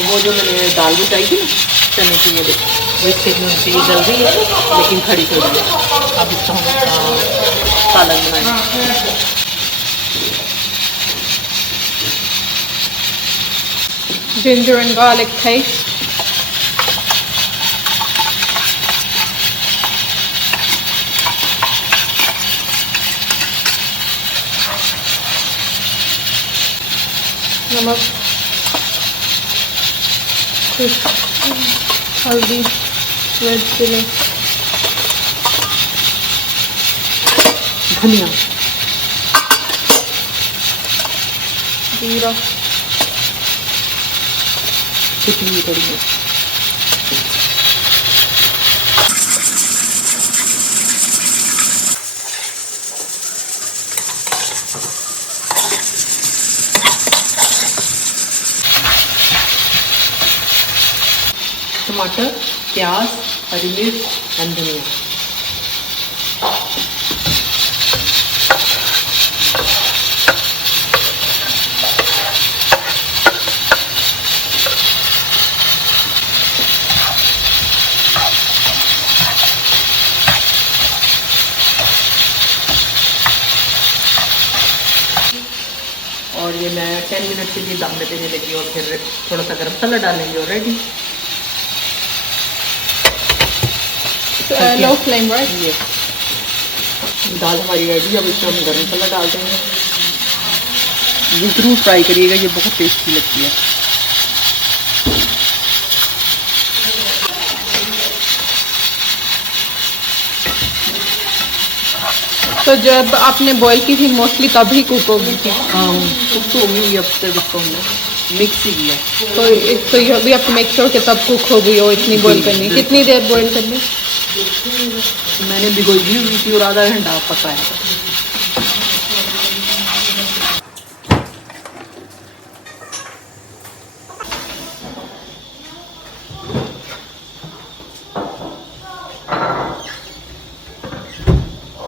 तो वो जो मैंने दाल बुझाई थी ना चने की, ये देखो इससे ये जल रही है लेकिन खड़ी खड़ी है। अब इसको हम सालन बनाएंगे। Ginger and garlic paste. नमक, हल्दी, रेड चिली, धनिया, जीरा, चिकनी थोड़ी है। टमाटर, प्याज, हरी मिर्च और धनिया। और ये मैं 10 मिनट के लिए दम में देने लगी और फिर थोड़ा सा गरम मसाला डालेंगे और रेडी। Low flame right. ये दाल हमारी रेडी। अब इसमें हम गरम मसाला डाल देंगे। ये ज़रूर ट्राई करिएगा, ये बहुत टेस्टी लगती है। तो जब आपने बॉईल की थी मोस्टली तभी कुक होगी थी? हाँ कुक तो होगी। अब तक इसको हमने मिक्स ही किया। तो you have to make sure कि तब कुक हो गई हो। इतनी बॉईल करनी, कितनी देर बॉईल करनी? मैंने भिगोई भी हुई थी और आधा घंटा पका है।